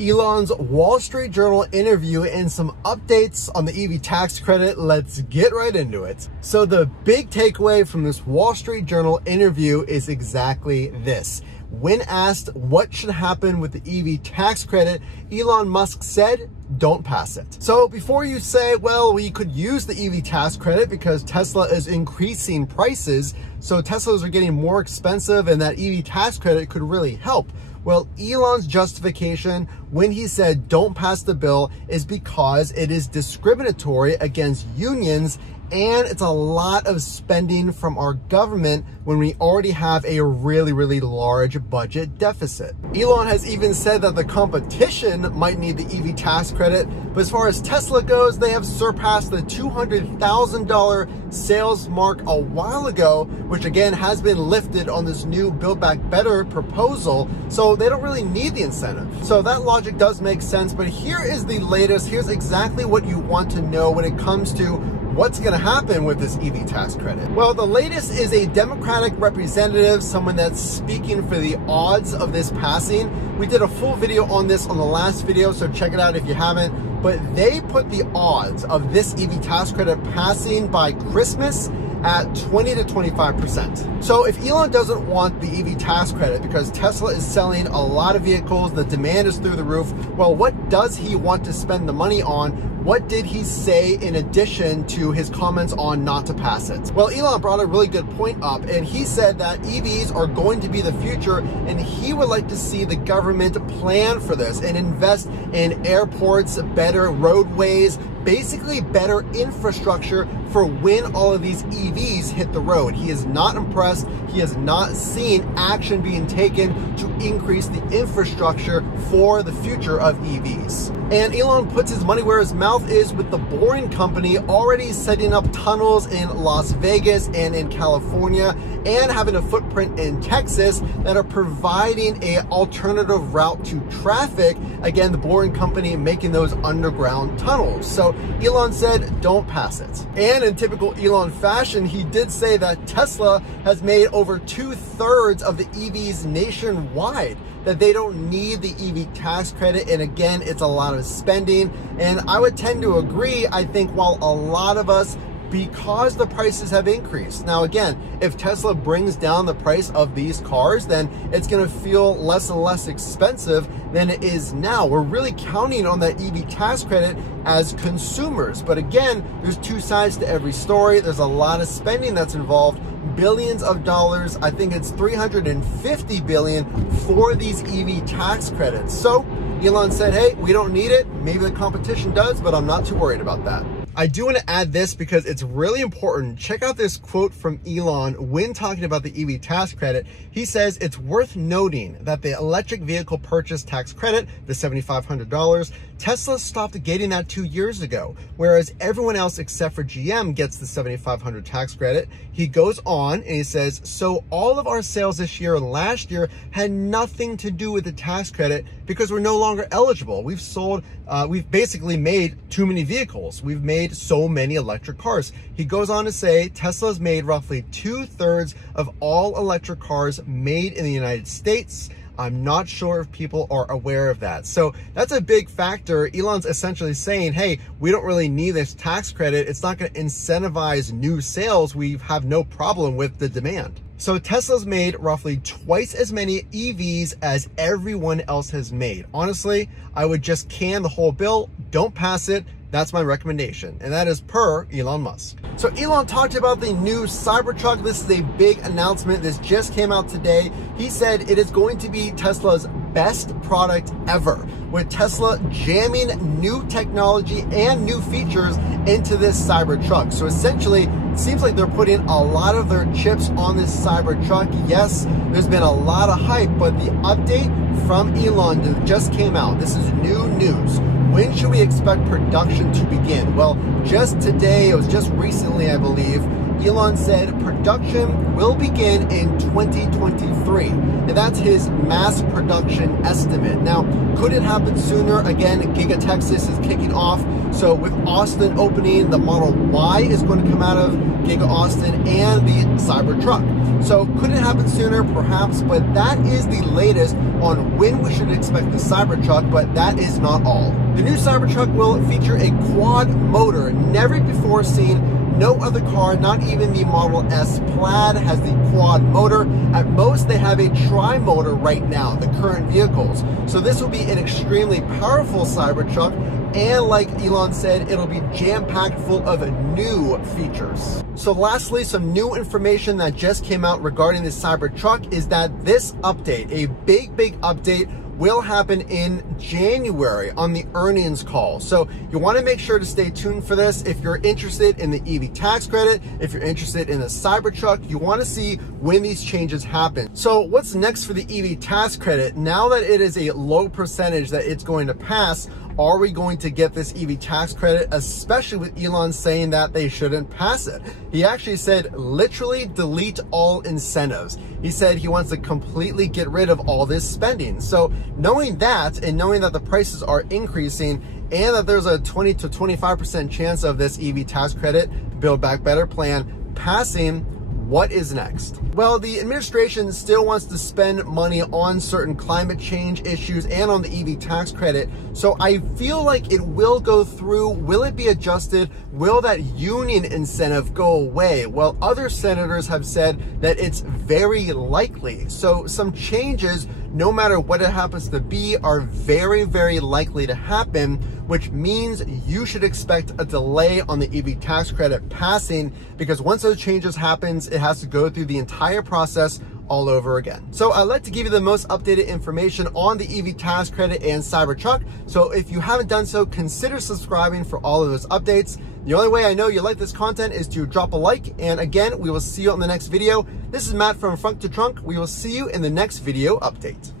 Elon's Wall Street Journal interview and some updates on the EV tax credit. Let's get right into it. So the big takeaway from this Wall Street Journal interview is exactly this. When asked what should happen with the EV tax credit, Elon Musk said, don't pass it. So before you say, well, we could use the EV tax credit because Tesla is increasing prices, so Teslas are getting more expensive and that EV tax credit could really help. Well, Elon's justification when he said don't pass the bill is because it is discriminatory against unions and it's a lot of spending from our government when we already have a really large budget deficit. Elon has even said that the competition might need the EV tax credit, but as far as Tesla goes, they have surpassed the $200,000 sales mark a while ago, which again has been lifted on this new Build Back Better proposal, so they don't really need the incentive. So that logic does make sense, but here is the latest. Here's exactly what you want to know when it comes to what's going to happen with this EV tax credit. Well, the latest is a Democratic representative, someone that's speaking for the odds of this passing. We did a full video on this on the last video, so check it out if you haven't. But they put the odds of this EV tax credit passing by Christmas at 20 to 25%. So if Elon doesn't want the EV tax credit because Tesla is selling a lot of vehicles, the demand is through the roof, well, what does he want to spend the money on? What did he say in addition to his comments on not to pass it? Well, Elon brought a really good point up, and he said that EVs are going to be the future, and he would like to see the government plan for this and invest in airports, better roadways, basically better infrastructure for when all of these EVs hit the road. He is not impressed. He has not seen action being taken to increase the infrastructure for the future of EVs. And Elon puts his money where his mouth is with the Boring Company already setting up tunnels in Las Vegas and in California and having a footprint in Texas that are providing an alternative route to traffic. Again, the Boring Company making those underground tunnels. So Elon said, don't pass it. And in typical Elon fashion, he did say that Tesla has made over 2/3 of the EVs nationwide, that they don't need the EV tax credit. And again, it's a lot of spending. And I would tend to agree. I think while a lot of us, because the prices have increased. Now, again, if Tesla brings down the price of these cars, then it's going to feel less and less expensive than it is now. We're really counting on that EV tax credit as consumers. But again, there's two sides to every story. There's a lot of spending that's involved, billions of dollars. I think it's $350 billion for these EV tax credits. So Elon said, hey, we don't need it. Maybe the competition does, but I'm not too worried about that. I do want to add this because it's really important. Check out this quote from Elon when talking about the EV tax credit. He says, it's worth noting that the electric vehicle purchase tax credit, the $7,500, Tesla stopped getting that 2 years ago, whereas everyone else except for GM gets the $7,500 tax credit. He goes on and he says, so all of our sales this year and last year had nothing to do with the tax credit because we're no longer eligible. We've sold, we've basically made too many vehicles. We've made so many electric cars. He goes on to say Tesla's made roughly 2/3 of all electric cars made in the United States. I'm not sure if people are aware of that. So that's a big factor. Elon's essentially saying, hey, we don't really need this tax credit. It's not going to incentivize new sales. We have no problem with the demand. So Tesla's made roughly twice as many EVs as everyone else has made. Honestly, I would just can the whole bill. Don't pass it. That's my recommendation, and that is per Elon Musk. So Elon talked about the new Cybertruck. This is a big announcement. This just came out today. He said it is going to be Tesla's best product ever, with Tesla jamming new technology and new features into this Cybertruck. So essentially, it seems like they're putting a lot of their chips on this Cybertruck. Yes, there's been a lot of hype, but the update from Elon just came out. This is new news. When should we expect production to begin? Well, just today, it was just recently, I believe, Elon said production will begin in 2023. And that's his mass production estimate. Now, could it happen sooner? Again, Giga Texas is kicking off. So with Austin opening, the Model Y is going to come out of Giga Austin and the Cybertruck. So could it happen sooner? Perhaps, but that is the latest on when we should expect the Cybertruck, but that is not all. The new Cybertruck will feature a quad motor, never before seen. No other car, not even the Model S Plaid, has the quad motor. At most, they have a tri-motor right now, the current vehicles. So this will be an extremely powerful Cybertruck, and like Elon said, it'll be jam-packed full of new features. So lastly, some new information that just came out regarding the Cybertruck is that this update, a big update, will happen in January on the earnings call. So you want to make sure to stay tuned for this. If you're interested in the EV tax credit, if you're interested in the Cybertruck, you want to see when these changes happen. So what's next for the EV tax credit? Now that it is a low percentage that it's going to pass, are we going to get this EV tax credit, especially with Elon saying that they shouldn't pass it? He actually said, literally delete all incentives. He said he wants to completely get rid of all this spending. So knowing that, and knowing that the prices are increasing, and that there's a 20 to 25% chance of this EV tax credit, Build Back Better plan, passing, what is next? Well, the administration still wants to spend money on certain climate change issues and on the EV tax credit. So I feel like it will go through. Will it be adjusted? Will that union incentive go away? Well, other senators have said that it's very likely. So some changes, no matter what it happens to be, are very likely to happen, which means you should expect a delay on the EV tax credit passing, because once those changes happens, it has to go through the entire process all over again. So I'd like to give you the most updated information on the EV tax credit and Cybertruck. So if you haven't done so, consider subscribing for all of those updates. The only way I know you like this content is to drop a like. And again, we will see you on the next video. This is Matt from Frunk to Trunk. We will see you in the next video update.